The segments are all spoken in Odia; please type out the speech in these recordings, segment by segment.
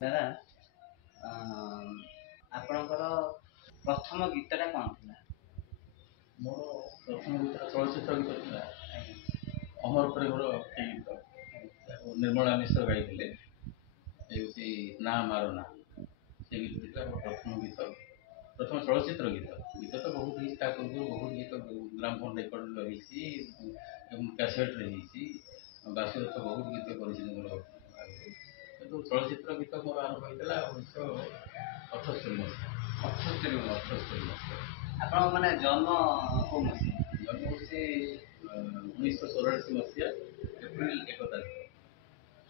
ଦାଦା ଆପଣଙ୍କର ପ୍ରଥମ ଗୀତଟା କ'ଣ ଥିଲା? ମୋର ପ୍ରଥମ ଗୀତ ଚଳଚ୍ଚିତ୍ର ଗୀତ ଥିଲା ଅମର ପରେ ମୋର ଏଇ ଗୀତ ନିର୍ମଳା ମିଶ୍ର ଗାଇଥିଲେ। ଏ ହେଉଛି ନା ମାର ନା, ସେ ଗୀତ ଥିଲା ମୋର ପ୍ରଥମ ଗୀତ, ପ୍ରଥମ ଚଳଚ୍ଚିତ୍ର ଗୀତ। ଗୀତ ତ ବହୁତ ହେଇଛି, ତା ପୂର୍ବରୁ ବହୁତ ଗୀତ ଗ୍ରାମଫୋନ ରେକର୍ଡ ହେଇଛି ଏବଂ କ୍ୟାସେଟ୍ରେ ହେଇଛି। ବାସୁଦେବ ବହୁତ ଗୀତ କରିଛନ୍ତି ମୋର ଆଗରୁ, କିନ୍ତୁ ଚଳଚ୍ଚିତ୍ର ଗୀତ ମୋର ଆରମ୍ଭ ହେଇଥିଲା 1978 ମସିହା। 78 ମସିହା। ଆପଣଙ୍କ ମାନେ ଜନ୍ମ କେଉଁ ମସିହା? ଜନ୍ମ ହେଉଛି 1984 ମସିହା ଏପ୍ରିଲ 1 ତାରିଖ।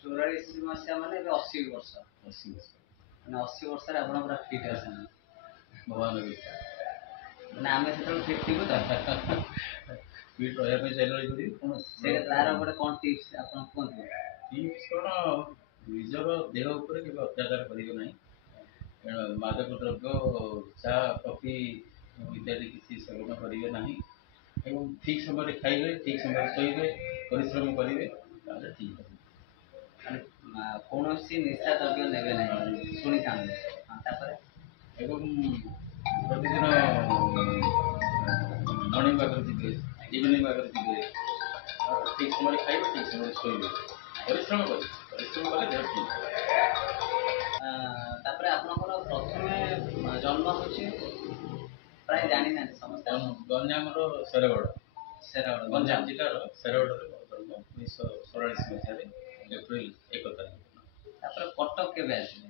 84 ମସିହା ମାନେ ଏବେ 80 ବର୍ଷ। 80 ବର୍ଷ। ମାନେ 80 ବର୍ଷରେ ଆପଣ ପୁରା ଫିଟ୍ ଅଛନ୍ତି। ଭଗବାନଙ୍କ ଇଚ୍ଛା। ମାନେ ଆମେ ସେତେବେଳେ ଫିଟ୍ ଥିବୁ ତ। ଫିଟ୍ ରହିବା ପାଇଁ ଚ୍ୟାଲେଞ୍ଜ କରିବି କ'ଣ? ସେଇଟା ତାର ଗୋଟେ କ'ଣ ଟିପ୍ସ ଆପଣ କୁହନ୍ତୁ? ଟିପ୍ସ କ'ଣ? ନିଜର ଦେହ ଉପରେ କେବେ ଅତ୍ୟାଚାର କରିବେ ନାହିଁ। ମାଦକ ଦ୍ରବ୍ୟ, ଚା, କଫି ଇତ୍ୟାଦି କିଛି ସେବନ କରିବେ ନାହିଁ ଏବଂ ଠିକ୍ ସମୟରେ ଖାଇବେ, ଠିକ୍ ସମୟରେ ଶୋଇବେ, ପରିଶ୍ରମ କରିବେ, ତାହେଲେ ଠିକ୍ ହେବ। ମାନେ କୌଣସି ନିଶା ଦ୍ରବ୍ୟ ନେବେ ନାହିଁ, ଶୁଣିଥାନ୍ତୁ। ତାପରେ ଏବଂ ପ୍ରତିଦିନ ମର୍ଣ୍ଣିଂ ୱାକ୍ରେ ଯିବେ, ଇଭିନିଂ ୱାକ୍ରେ ଯିବେ, ଠିକ୍ ସମୟରେ ଖାଇବେ, ଠିକ୍ ସମୟରେ ଶୋଇବେ, ପରିଶ୍ରମ କରିବେ। ପରିଶ୍ରମ କଲେ ଦେହ ଠିକ୍ ହେବ। ତାପରେ ଆପଣଙ୍କର ପ୍ରଥମେ ଜନ୍ମ ହେଉଛି ପ୍ରାୟ ଜାଣିନାହାନ୍ତି ସମସ୍ତେ। ଗଞ୍ଜାମର ଶେରଗଡ଼, ଗଞ୍ଜାମ ଜିଲ୍ଲାର ଶେରଗଡ଼ରେ ମୋର ଜନ୍ମ 1984 ମସିହାରେ ଏପ୍ରିଲ 1 ତାରିଖ। ତାପରେ କଟକ କେବେ ଆସିଲେ?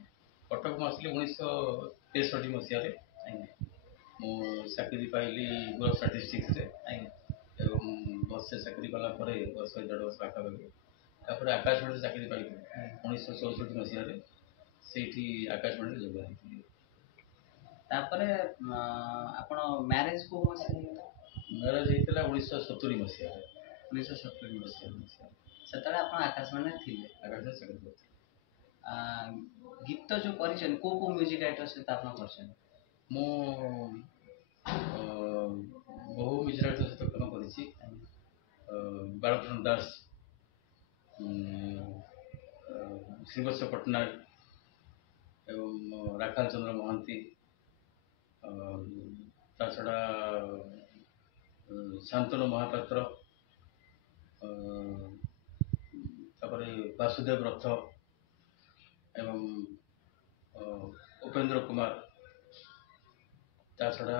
କଟକ ମୁଁ ଆସିଲି 1963 ମସିହାରେ। ଆଜ୍ଞା। ମୁଁ ଚାକିରି ପାଇଲି ଗୁରସା ଡିଷ୍ଟ୍ରିକ୍ଟରେ। ଆଜ୍ଞା। ଏବଂ ବର୍ଷେ ଚାକିରି କଲା ପରେ, ବର୍ଷ 1.5 ବର୍ଷ ପାଖାପାଖି, ତାପରେ ଆକାଶବାଣୀରେ ଚାକିରି ପାଇଲି 1964 ମସିହାରେ। ସେଇଠି ଆକାଶବାଣୀରେ ଯୋଗ ଦେଇଥିଲି। ତାପରେ ଆପଣ ମ୍ୟାରେଜ୍ କେଉଁ ମସିହାରେ ହେଇଥିଲା? ମ୍ୟାରେଜ୍ ହେଇଥିଲା 1970 ମସିହାରେ। 1970 ମସିହା। ସେତେବେଳେ ଆପଣ ଆକାଶବାଣୀରେ ଥିଲେ? ଆକାଶବାଣୀରେ ଚାକିରି କରିଥିଲି। ଗୀତ ଯେଉଁ କରିଛନ୍ତି, କେଉଁ ମ୍ୟୁଜିକ୍ ରାଇଟର୍ ସହିତ ଆପଣ କରିଛନ୍ତି? ମୁଁ ବହୁ ମ୍ୟୁଜିକ୍ ରାଇଟର୍ ସହିତ କାମ କରିଛି। ବାଳକୃଷ୍ଣ ଦାସ, ଶ୍ରୀବତ୍ସ ପଟ୍ଟନାୟକ ଏବଂ ରାଖାଲ ଚନ୍ଦ୍ର ମହାନ୍ତି, ତା ଛଡ଼ା ଶାନ୍ତନୁ ମହାପାତ୍ର, ତାପରେ ବାସୁଦେବ ରଥ ଏବଂ ଉପେନ୍ଦ୍ର କୁମାର, ତା ଛଡ଼ା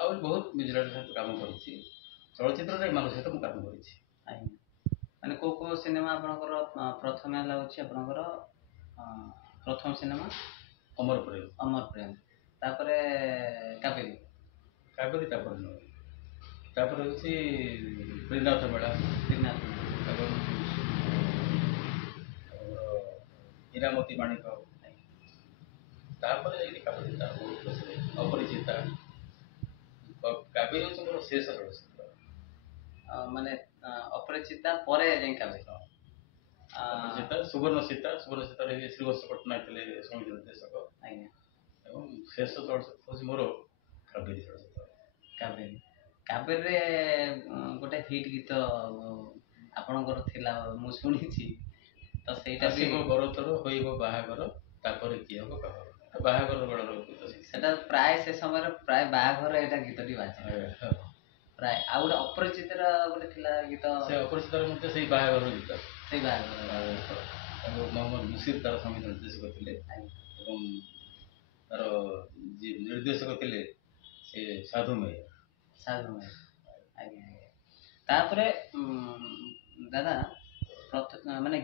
ଆହୁରି ବହୁତ ମ୍ୟୁଜିକ୍ ରାଇଟର୍ ସହିତ କାମ କରିଛି। ଚଳଚ୍ଚିତ୍ରରେ ଏମାନଙ୍କ ସହିତ ମୁଁ କାମ କରିଛି। ଆଜ୍ଞା। ମାନେ କେଉଁ ସିନେମା ଆପଣଙ୍କର ପ୍ରଥମେ ହେଲା ହେଉଛି ଆପଣଙ୍କର ପ୍ରଥମ ସିନେମା? ଅମର ପ୍ରେମ। ଅମର ପ୍ରେମ। ତାପରେ କାବେରୀ। କାବେରୀ ତାପରେ ନୁହେଁ, ତାପରେ ହେଉଛି ତ୍ରିନାଥ ମେଳା। ତ୍ରିନାଥ ଏବଂ ହୀରାମତି ମାଣିକ। ତାପରେ ଯାଇକି କାବେରୀ, ତା ବହୁତ ପଛରେ ଅପରିଚିତା। କାବେରୀ ହେଉଛି ମୋର ଶେଷ ଚଳଚ୍ଚିତ୍ର। ମାନେ ଅପରିଚିତା ପରେ ଯାଇ କାବେରୀ। ଅପରିଚିତା, ସୁବର୍ଣ୍ଣ ସୀତା। ସୁବର୍ଣ୍ଣ ସୀତାରେ ଶ୍ରୀବତ୍ସ ପଟ୍ଟନାୟକ ଥିଲେ ସଙ୍ଗୀତ ନିର୍ଦ୍ଦେଶକ। ଆଜ୍ଞା। ଏବଂ ଶେଷ ଚଳଚ୍ଚିତ୍ର ହେଉଛି ମୋର କାବେରୀ ଚଳଚ୍ଚିତ୍ର। କାବେରୀ। କାବେରୀରେ ଗୋଟେ ହିଟ୍ ଗୀତ ଆପଣଙ୍କର ଥିଲା, ମୁଁ ଶୁଣିଛି। ତ ସେଇଟା ବି ଆସିବ ବରତର ହୋଇବ ବାହାଘର, ତାପରେ କି ହବ କାହାର। ବାହାଘର ବେଳର ଗୀତ ସେଟା ପ୍ରାୟ ସେ ସମୟରେ ପ୍ରାୟ ବାହାଘର ଏଇଟା ଗୀତଟି ବାଜେ ପ୍ରାୟ। ଆଉ ଗୋଟେ ଅପରିଚିତର ଗୋଟେ ଥିଲା ଗୀତ, ସେ ଅପରିଚିତାର ମଧ୍ୟ ସେଇ ବାହାଘର ଗୀତ। ସେଇ ବାହାଘର ମୋହାମ୍ମଦ ମୁସିର ତାର ସଙ୍ଗୀତ ନିର୍ଦ୍ଦେଶକ ଥିଲେ ଏବଂ ତାର ଯିଏ ନିର୍ଦ୍ଦେଶକ ଥିଲେ ସେ ସାଧୁ ମେହେର। ସାଧୁ ମେହେର। ଆଜ୍ଞା ଆଜ୍ଞା। ତାପରେ ଦାଦା ମାନେ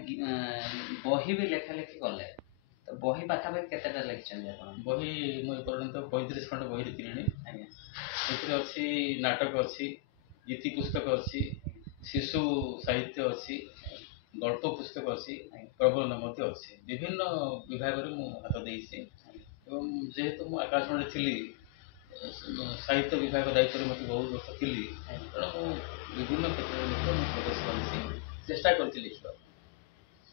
ବହି ବି ଲେଖା ଲେଖି କଲେ, ତ ବହି ପାଖାପାଖି କେତେଟା ଲେଖିଛନ୍ତି ଆପଣ? ବହି ମୁଁ ଏପର୍ଯ୍ୟନ୍ତ 35 ଖଣ୍ଡ ବହି ଲେଖିଲିଣି। ଆଜ୍ଞା। ସେଥିରେ ଅଛି ନାଟକ ଅଛି, ଗୀତି ପୁସ୍ତକ ଅଛି, ଶିଶୁ ସାହିତ୍ୟ ଅଛି, ଗଳ୍ପ ପୁସ୍ତକ ଅଛି, ପ୍ରବନ୍ଧ ମଧ୍ୟ ଅଛି। ବିଭିନ୍ନ ବିଭାଗରେ ମୁଁ ହାତ ଦେଇଛି ଏବଂ ଯେହେତୁ ମୁଁ ଆକାଶବାଣୀରେ ଥିଲି, ସାହିତ୍ୟ ବିଭାଗ ଦାୟିତ୍ୱରେ ମୋତେ ବହୁତ ବର୍ଷ ଥିଲି, ତେଣୁ ମୁଁ ବିଭିନ୍ନ କ୍ଷେତ୍ରରେ ମଧ୍ୟ ମୁଁ ପ୍ରବେଶ କରିଛି, ଚେଷ୍ଟା କରିଛି ଲେଖିବାକୁ।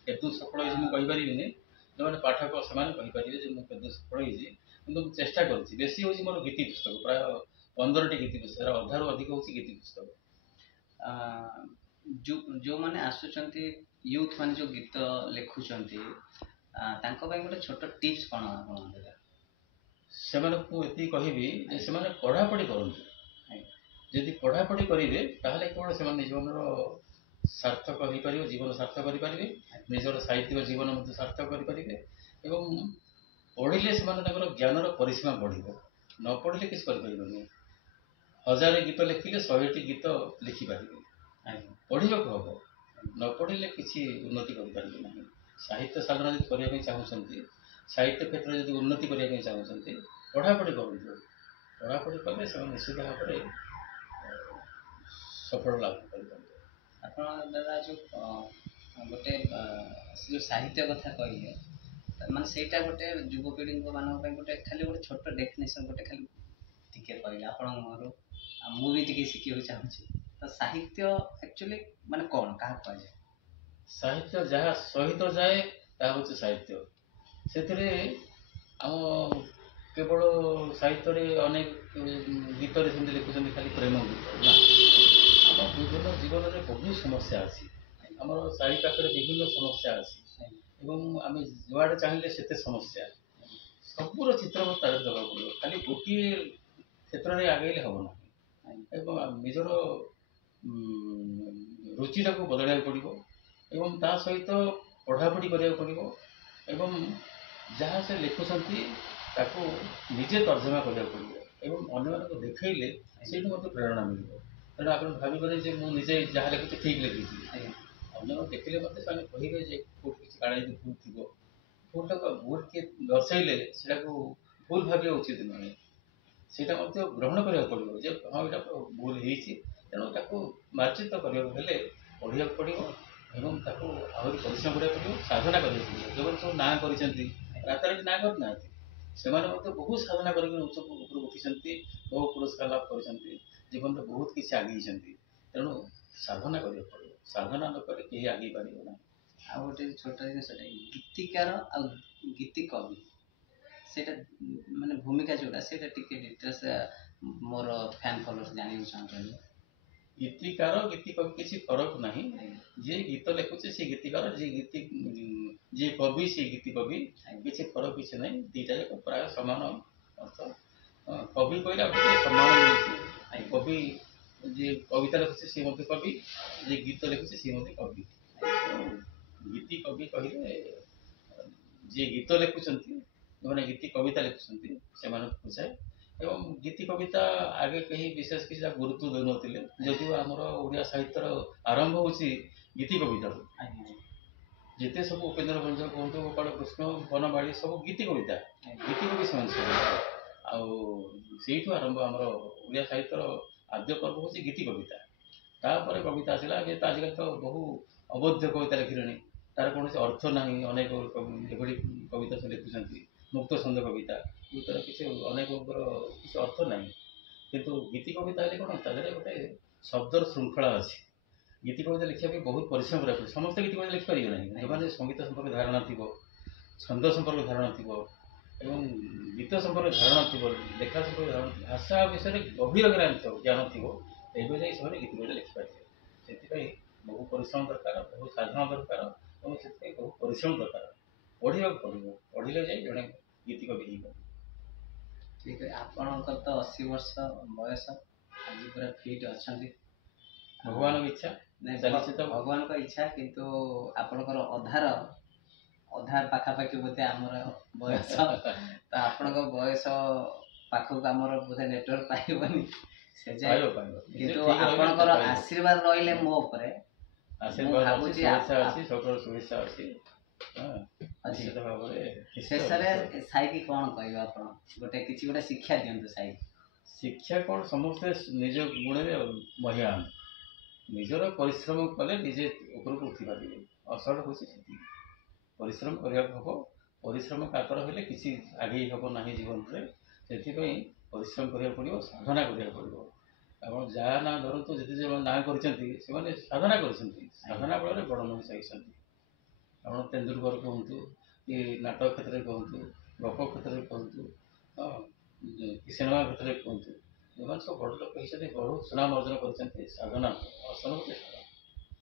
କେତେ ସଫଳ ହେଇଛି ମୁଁ କହିପାରିବିନି, ଯେଉଁମାନେ ପାଠକ ସେମାନେ କହିପାରିବେ ଯେ ମୁଁ କେତେ ସଫଳ ହେଇଛି, କିନ୍ତୁ ମୁଁ ଚେଷ୍ଟା କରିଛି। ବେଶୀ ହେଉଛି ମୋର ଗୀତି ପୁସ୍ତକ, ପ୍ରାୟ 15ଟି ଗୀତି ପୁସ୍ତକ, ଅଧାରୁ ଅଧିକ ହେଉଛି ଗୀତି ପୁସ୍ତକ। ଯେଉଁମାନେ ଆସୁଛନ୍ତି ୟୁଥ୍ ମାନେ ଯେଉଁ ଗୀତ ଲେଖୁଛନ୍ତି, ତାଙ୍କ ପାଇଁ ଗୋଟେ ଛୋଟ ଟିପ୍ସ କ'ଣ ଆପଣ ଦେବେ? ସେମାନଙ୍କୁ ମୁଁ ଏତିକି କହିବି ଯେ ସେମାନେ ପଢ଼ାପଢ଼ି କରନ୍ତୁ। ଆଜ୍ଞା। ଯଦି ପଢ଼ାପଢ଼ି କରିବେ ତାହେଲେ କେବଳ ସେମାନେ ଜୀବନର ସାର୍ଥକ ହେଇପାରିବ, ଜୀବନ ସାର୍ଥକ କରିପାରିବେ, ନିଜର ସାହିତ୍ୟିକ ଜୀବନ ମଧ୍ୟ ସାର୍ଥକ କରିପାରିବେ। ଏବଂ ପଢ଼ିଲେ ସେମାନେ ତାଙ୍କର ଜ୍ଞାନର ପରିସୀମା ବଢ଼ିବ। ନ ପଢ଼ିଲେ କିଛି କରିପାରିବନି। 1000 ଗୀତ ଲେଖିଲେ 100ଟି ଗୀତ ଲେଖିପାରିବେ। ଆଜ୍ଞା। ପଢ଼ିବାକୁ ହବ, ନ ପଢ଼ିଲେ କିଛି ଉନ୍ନତି କରିପାରିବେ ନାହିଁ। ସାହିତ୍ୟ ସାଧନା ଯଦି କରିବା ପାଇଁ ଚାହୁଁଛନ୍ତି, ସାହିତ୍ୟ କ୍ଷେତ୍ରରେ ଯଦି ଉନ୍ନତି କରିବା ପାଇଁ ଚାହୁଁଛନ୍ତି, ପଢ଼ାପଢ଼ି କରନ୍ତୁ। ପଢ଼ାପଢ଼ି କଲେ ସେମାନେ ନିଶ୍ଚିତ ଭାବରେ ସଫଳ ଲାଭ କରିପାରିବେ। ଆପଣ ଦାଦା ଗୋଟେ ଯେଉଁ ସାହିତ୍ୟ କଥା କହିଲେ, ମାନେ ସେଇଟା ଗୋଟେ ଯୁବପିଢ଼ିଙ୍କ ମାନଙ୍କ ପାଇଁ ଗୋଟେ ଖାଲି ଗୋଟେ ଛୋଟ ଡେଫିନେସନ୍ ଗୋଟେ ଖାଲି ଟିକେ କହିଲେ ଆପଣଙ୍କ ମୁହଁରୁ, ଆଉ ମୁଁ ବି ଟିକେ ଶିଖିବାକୁ ଚାହୁଁଛି। ତ ସାହିତ୍ୟ ଆକ୍ଚୁଆଲି ମାନେ କ'ଣ, କାହାକୁ କୁହାଯାଏ? ସାହିତ୍ୟ ଯାହା ସହିତ ଯାଏ ତାହା ହେଉଛି ସାହିତ୍ୟ। ସେଥିରେ ଆମ କେବଳ ସାହିତ୍ୟରେ ଅନେକ ଗୀତରେ ସେମିତି ଲେଖୁଛନ୍ତି ଖାଲି ପ୍ରେମ ଗୀତ ନା। ଆମ ବିଭିନ୍ନ ଜୀବନରେ ବହୁତ ସମସ୍ୟା ଅଛି। ଆମର ଚାରି ପାଖରେ ବିଭିନ୍ନ ସମସ୍ୟା ଅଛି ଏବଂ ଆମେ ଯୁଆଡ଼େ ଚାହିଁଲେ ସେତେ ସମସ୍ୟା। ସବୁର ଚିତ୍ର ତାର ଦେବାକୁ ପଡ଼ିବ। ଖାଲି ଗୋଟିଏ କ୍ଷେତ୍ରରେ ଆଗେଇଲେ ହେବ ନାହିଁ ଏବଂ ନିଜର ରୁଚିଟାକୁ ବଦଳାଇବାକୁ ପଡ଼ିବ ଏବଂ ତା ସହିତ ପଢ଼ାପଢ଼ି କରିବାକୁ ପଡ଼ିବ ଏବଂ ଯାହା ସେ ଲେଖୁଛନ୍ତି ତାକୁ ନିଜେ ତର୍ଜମା କରିବାକୁ ପଡ଼ିବ ଏବଂ ଅନ୍ୟମାନଙ୍କୁ ଦେଖାଇଲେ ସେଇଠୁ ମୋତେ ପ୍ରେରଣା ମିଳିବ। ତେଣୁ ଆପଣ ଭାବିପାରିବେ ଯେ ମୁଁ ନିଜେ ଯାହା ଲେଖୁଛି ଠିକ୍ ଲେଖିଛି। ଅନ୍ୟମାନେ ଦେଖିଲେ ମୋତେ ସେମାନେ କହିବେ ଯେ କେଉଁଠି କିଛି କାଳେ ଭୁଲ ଥିବ। ଭୁଲଟାକୁ ଭୁଲ କିଏ ଦର୍ଶାଇଲେ ସେଟାକୁ ଭୁଲ ଭାବିବା ଉଚିତ ନୁହେଁ। ସେଇଟା ମଧ୍ୟ ଗ୍ରହଣ କରିବାକୁ ପଡ଼ିବ ଯେ ହଁ ଏଇଟା ଭୁଲ ହେଇଛି, ତେଣୁ ତାକୁ ମାର୍ଜିତ କରିବାକୁ ହେଲେ ପଢ଼ିବାକୁ ପଡ଼ିବ ଏବଂ ତାକୁ ଆହୁରି ପରିଶ୍ରମ କରିବାକୁ ପଡ଼ିବ, ସାଧନା କରିବାକୁ ପଡ଼ିବ। ଯେଉଁମାନେ ସବୁ ନାଁ କରିଛନ୍ତି, ରାତାରାତି ନାଁ କରିନାହାନ୍ତି, ସେମାନେ ମଧ୍ୟ ବହୁତ ସାଧନା କରିକି ଉପରକୁ ଉଠିଛନ୍ତି, ବହୁ ପୁରସ୍କାର ଲାଭ କରିଛନ୍ତି, ଜୀବନରେ ବହୁତ କିଛି ଆଗେଇଛନ୍ତି। ତେଣୁ ସାଧନା କରିବାକୁ ପଡ଼ିବ। ସାଧନା ନ କଲେ କେହି ଆଗେଇ ପାରିବ ନାହିଁ। ଆଉ ଗୋଟେ ଛୋଟ ଜିନିଷଟା, ଗୀତିକାର ଆଉ ଗୀତି କବି, ସେଇଟା ମାନେ ଭୂମିକା ଯେଉଁଟା, ସେଇଟା ଟିକେ ଡିଟେଲ୍ସ ମୋର ଫ୍ୟାନ୍ ଫଲୋଅର୍ସ ଜାଣିବାକୁ ଚାହୁଁଛନ୍ତି। ଗୀତିକାର ଗୀତି କବି କିଛି ଫରକ ନାହିଁ। ଯିଏ ଗୀତ ଲେଖୁଛି ସେ ଗୀତିକାର, ଯିଏ କବି ସେ ଗୀତି କବି, କିଛି ଫରକ କିଛି ନାହିଁ। ଦୁଇଟା ଯାକ ପ୍ରାୟ ସମାନ ଅର୍ଥ। କବି କହିଲେ ଆଉ ଟିକେ ସମ୍ମାନ ମିଳୁଛି। କବି ଯିଏ କବିତା ଲେଖୁଛି ସିଏ ମଧ୍ୟ କବି, ଯିଏ ଗୀତ ଲେଖୁଛି ସିଏ ମଧ୍ୟ କବି। ଗୀତି କବି କହିଲେ ଯିଏ ଗୀତ ଲେଖୁଛନ୍ତି, ଯେଉଁମାନେ ଗୀତି କବିତା ଲେଖୁଛନ୍ତି ସେମାନଙ୍କୁ ବୁଝାଏ। ଏବଂ ଗୀତି କବିତା ଆଗେ କେହି ବିଶେଷ କିଛି ଗୁରୁତ୍ୱ ଦେଉନଥିଲେ, ଯଦିଓ ଆମର ଓଡ଼ିଆ ସାହିତ୍ୟର ଆରମ୍ଭ ହେଉଛି ଗୀତି କବିତାରୁ। ଯେତେ ସବୁ ଉପେନ୍ଦ୍ର ଭଞ୍ଜ କୁହନ୍ତୁ, ଗୋପାଳ କୃଷ୍ଣ, ବନମାଳୀ, ସବୁ ଗୀତି କବିତା, ଗୀତି କବି ସେମାନେ ସବୁ। ଆଉ ସେଇଠୁ ଆରମ୍ଭ ଆମର ଓଡ଼ିଆ ସାହିତ୍ୟର ଆଦ୍ୟ ପର୍ବ ହେଉଛି ଗୀତି କବିତା। ତାପରେ କବିତା ଆସିଲା। ଏବେ ତ ଆଜିକାଲି ତ ବହୁ ଅବୋଧ୍ୟ କବିତା ଲେଖିଲେଣି, ତାର କୌଣସି ଅର୍ଥ ନାହିଁ। ଅନେକ ଏଭଳି କବିତା ସେ ଲେଖୁଛନ୍ତି, ମୁକ୍ତ ଛନ୍ଦ କବିତା, ଭିତରେ କିଛି ଅନେକଙ୍କର କିଛି ଅର୍ଥ ନାହିଁ। କିନ୍ତୁ ଗୀତି କବିତା ହେଲେ କ'ଣ, ତା ଦେହରେ ଗୋଟେ ଶବ୍ଦର ଶୃଙ୍ଖଳା ଅଛି। ଗୀତି କବିତା ଲେଖିବା ପାଇଁ ବହୁତ ପରିଶ୍ରମ କରିବାକୁ ପଡ଼ିବ। ସମସ୍ତେ ଗୀତି କବିତା ଲେଖିପାରିବେ ନାହିଁ। ଯେଉଁମାନେ ସଙ୍ଗୀତ ସମ୍ପର୍କରେ ଧାରଣା ଥିବ, ଛନ୍ଦ ସମ୍ପର୍କରେ ଧାରଣା ଥିବ ଏବଂ ଗୀତ ସମ୍ପର୍କରେ ଧାରଣା ଥିବ, ଲେଖା ସମ୍ପର୍କରେ ଧାରଣା ଥିବ, ଭାଷା ବିଷୟରେ ଗଭୀର ଜ୍ଞାନ ଥିବ, ଏବେ ଯାଇ ସେମାନେ ଗୀତ କବିତା ଲେଖିପାରିବେ। ସେଥିପାଇଁ ବହୁ ପରିଶ୍ରମ ଦରକାର, ବହୁ ସାଧନା ଦରକାର ଏବଂ ସେଥିପାଇଁ ବହୁ ପରିଶ୍ରମ ଦରକାର। ପଢ଼ିବାକୁ ପଡ଼ିବ, ପଢ଼ିଲେ ଯାଇ ଜଣେ ଗୀତି କବି ହେଇପାରିବ। ଠିକ୍ ଅଛି। ଆପଣଙ୍କର ତ 80 ବର୍ଷ ବୟସ, ଆଜି ପୁରା ଫିଟ୍ ଅଛନ୍ତି। ଭଗବାନଙ୍କ ଇଚ୍ଛା ଚାଲିଛି ତ। ଭଗବାନଙ୍କ ଇଚ୍ଛା, କିନ୍ତୁ ଆପଣଙ୍କର ଅଧା ପାଖାପାଖି ବୋଧେ ଆମର ବୟସ। ତ ଆପଣଙ୍କ ବୟସ ପାଖକୁ ଆମର ବୋଧେ ନେଟୱାର୍କ ପାଇବନି ସେ ଯାଏ, କିନ୍ତୁ ଆପଣଙ୍କର ଆଶୀର୍ବାଦ ରହିଲେ ମୋ ଉପରେ, ମୁଁ ଭାବୁଛି ସବୁର ଶୁଭେଚ୍ଛା ଅଛି। ଶେଷରେ ସାଇକି କ'ଣ କହିବେ ଆପଣ? କିଛି ଗୋଟେ ଶିକ୍ଷା ଦିଅନ୍ତୁ ସାଇକି। ଶିକ୍ଷା କ'ଣ, ସମସ୍ତେ ନିଜ ଗୁଣରେ ମହିୟାନ। ନିଜର ପରିଶ୍ରମ କଲେ ନିଜେ ଉପରକୁ ଉଠିପାରିବେ। ଅସଲ ହେଉଛି ସେତିକି, ପରିଶ୍ରମ କରିବାକୁ ହେବ। ପରିଶ୍ରମ କାତର ହେଲେ କିଛି ଆଗେଇ ହେବ ନାହିଁ ଜୀବନରେ। ସେଥିପାଇଁ ପରିଶ୍ରମ କରିବାକୁ ପଡ଼ିବ, ସାଧନା କରିବାକୁ ପଡ଼ିବ। ଆପଣ ଯାହା ନାଁ ଧରନ୍ତୁ, ଯେତେ ଯେଉଁମାନେ ନାଁ କରିଛନ୍ତି ସେମାନେ ସାଧନା କରିଛନ୍ତି, ସାଧନା ବଳରେ ବଡ଼ ମଣିଷ ହେଇଛନ୍ତି। ଆପଣ ତେନ୍ଦୁଲକର କୁହନ୍ତୁ, କି ନାଟକ କ୍ଷେତ୍ରରେ କୁହନ୍ତୁ, ଗପ କ୍ଷେତ୍ରରେ କୁହନ୍ତୁ, କି ସିନେମା କ୍ଷେତ୍ରରେ କୁହନ୍ତୁ, ଯେଉଁମାନେ ସବୁ ବଡ଼ ଲୋକ ହେଇଛନ୍ତି, ବହୁତ ସୁନାମ ଅର୍ଜନ କରିଛନ୍ତି। ସାଧନା ଅସଲ